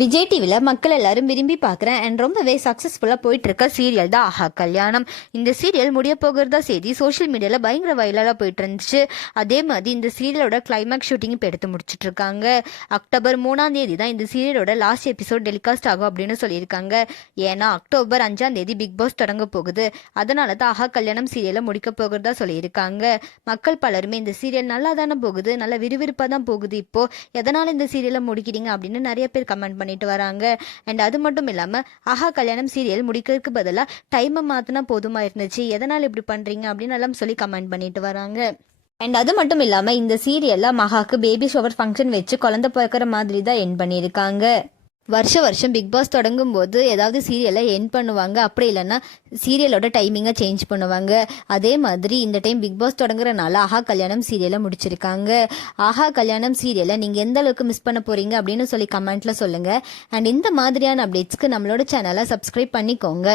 விஜய் டிவியில் மக்கள் எல்லாரும் விரும்பி பார்க்குறேன் அண்ட் ரொம்பவே சக்ஸஸ்ஃபுல்லாக போயிட்டு இருக்க சீரியல் தான் ஆஹா கல்யாணம். இந்த சீரியல் முடிய போகிறதா செய்தி சோஷியல் மீடியாவில் பயங்கர வைரலாக போயிட்டு இருந்துச்சு. அதே மாதிரி இந்த சீரியலோட கிளைமேக்ஸ் ஷூட்டிங் இப்போ எடுத்து முடிச்சுட்டு இருக்காங்க. அக்டோபர் 3ஆம் தேதி தான் இந்த சீரியலோட லாஸ்ட் எபிசோட் டெலிகாஸ்ட் ஆகும் அப்படின்னு சொல்லியிருக்காங்க. ஏன்னா அக்டோபர் 5ஆம் தேதி பிக் பாஸ் தொடங்க போகுது. அதனால தான் ஆஹா கல்யாணம் சீரியலை முடிக்க போகிறதா சொல்லியிருக்காங்க. மக்கள் பலருமே இந்த சீரியல் நல்லா தானே போகுது, நல்ல விறுவிறுப்பாக தான் போகுது, இப்போ எதனால் இந்த சீரியலை முடிக்கிறீங்க அப்படின்னு நிறைய பேர் கமெண்ட் பண்ணிட்டு வராங்க. அண்ட் அது மட்டும் இல்லாம ஆஹா கல்யாணம் சீரியல் முடிக்கிறதுக்கு பதிலாக டைமை மாத்தினா போதுமா இருந்துச்சு, எதனால் இப்படி பண்றீங்க அப்படின்னு எல்லாம் சொல்லி கமெண்ட் பண்ணிட்டு வராங்க. அண்ட் அது மட்டும் இல்லாம இந்த சீரியல்ல மகாக்கு பேபி ஷவர் ஃபங்க்ஷன் வச்சு குழந்தை பிறக்கிற மாதிரி தான் என் பண்ணியிருக்காங்க. வருஷம் பிக் பாஸ் தொடங்கும் போது ஏதாவது சீரியலை என் பண்ணுவாங்க, அப்படி இல்லைன்னா சீரியலோட டைமிங்கை சேஞ்ச் பண்ணுவாங்க. அதே மாதிரி இந்த டைம் பிக் பாஸ் தொடங்குறனால ஆஹா கல்யாணம் சீரியலை முடிச்சிருக்காங்க. ஆஹா கல்யாணம் சீரியலை நீங்கள் எந்த அளவுக்கு மிஸ் பண்ண போறீங்க அப்படின்னு சொல்லி கமெண்ட்ல சொல்லுங்க. அண்ட் இந்த மாதிரியான அப்டேட்ஸ்க்கு நம்மளோட சேனலை சப்ஸ்கிரைப் பண்ணிக்கோங்க.